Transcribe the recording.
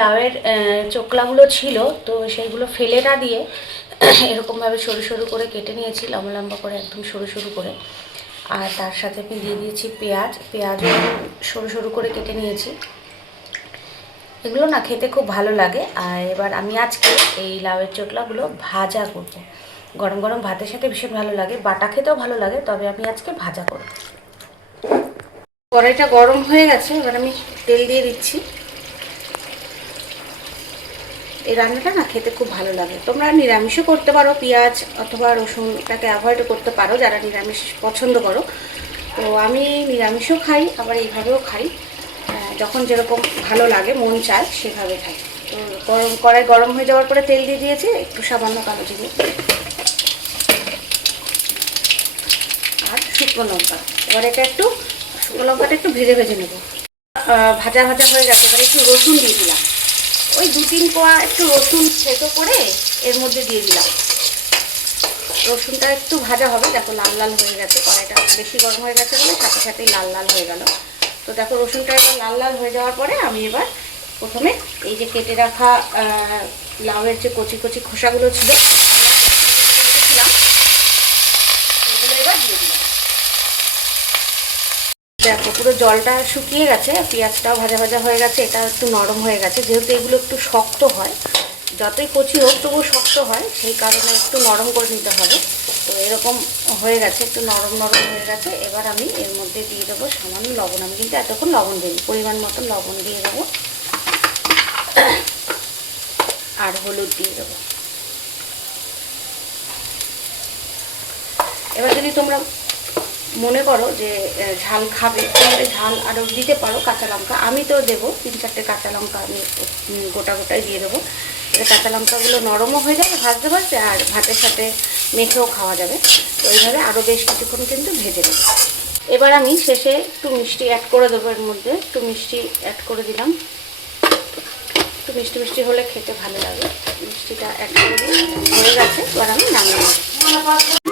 লাউয়ের চোকলাগুলো ছিল, তো সেইগুলো ফেলে না দিয়ে এরকমভাবে সরু সরু করে কেটে নিয়েছি, লম্বা লম্বা করে একদম সরু সরু করে। আর তার সাথে আমি দিয়ে দিয়েছি পেঁয়াজও সরু সরু করে কেটে নিয়েছি। এগুলো না খেতে খুব ভালো লাগে। আর এবার আমি আজকে এই লাউয়ের চোকলাগুলো ভাজা করব। গরম গরম ভাতের সাথে ভীষণ ভালো লাগে, বাটা খেতেও ভালো লাগে, তবে আমি আজকে ভাজা করব। কড়াইটা গরম হয়ে গেছে, এবার আমি তেল দিয়ে দিচ্ছি। এই রান্নাটা না খেতে খুব ভালো লাগে। তোমরা নিরামিষও করতে পারো, পেঁয়াজ অথবা রসুনটাকে অ্যাভয়েড করতে পারো যারা নিরামিষ পছন্দ করো। তো আমি নিরামিষও খাই, আবার এইভাবেও খাই, যখন যেরকম ভালো লাগে মন চায় সেভাবে খাই। তো কড়াই গরম হয়ে যাওয়ার পরে তেল দিয়ে দিয়েছি, একটু সামান্য কালো জিরে আর শুকনো লঙ্কা। এবার এটা একটু শুকনো লঙ্কাটা একটু ভেজে ভেজে নেব। ভাজা ভাজা হয়ে গেছে, এবার একটু রসুন দিয়ে দিলাম। ওই 2-3 কোয়া একটু রসুন থেতো করে এর মধ্যে দিয়ে দিলাম। রসুনটা একটু ভাজা হবে, দেখো লাল লাল হয়ে গেছে, কড়াইটা বেশি গরম হয়ে গেছে বলে সাথে সাথেই লাল লাল হয়ে গেল। তো দেখো রসুনটা এবার লাল লাল হয়ে যাওয়ার পরে আমি এবার প্রথমে এই যে কেটে রাখা লাউয়ের যে কচি কচি খোসাগুলো ছিল এগুলো এবার দিয়ে দিলাম। দেখো পুরো জলটা শুকিয়ে গেছে, পেঁয়াজটাও ভাজা ভাজা হয়ে গেছে, এটা একটু নরম হয়ে গেছে। যেহেতু এগুলো একটু শক্ত হয়, যতই কচি হোক তবুও শক্ত হয়, সেই কারণে একটু নরম করে নিতে হবে। তো এরকম হয়ে গেছে, একটু নরম নরম হয়ে গেছে। এবার আমি এর মধ্যে দিয়ে দেবো সামান্য লবণ। আমি কিন্তু এতক্ষণ লবণ দিই, পরিমাণ মতো লবণ দিয়ে দেবো আর হলুদ দিয়ে দেবো। এবার যদি তোমরা মনে করো যে ঝাল খাবে, তাহলে ঝাল আরও দিতে পারো, কাঁচা লঙ্কা। আমি তো দেবো 3-4টে কাঁচা লঙ্কা, আমি গোটা গোটাই দিয়ে দেবো। এবার কাঁচা লঙ্কাগুলো নরমও হয়ে যাবে ভাজতে ভাজতে, আর ভাতের সাথে মেখেও খাওয়া যাবে। তো এইভাবে আরও বেশ কিছুক্ষণ কিন্তু ভেজে দেবো। এবার আমি শেষে একটু মিষ্টি অ্যাড করে দেবো, এর মধ্যে একটু মিষ্টি অ্যাড করে দিলাম। একটু মিষ্টি মিষ্টি হলে খেতে ভালো লাগে। মিষ্টিটা অ্যাড করে দিয়ে হয়ে গেছে, এবার আমি নামিয়ে নেব।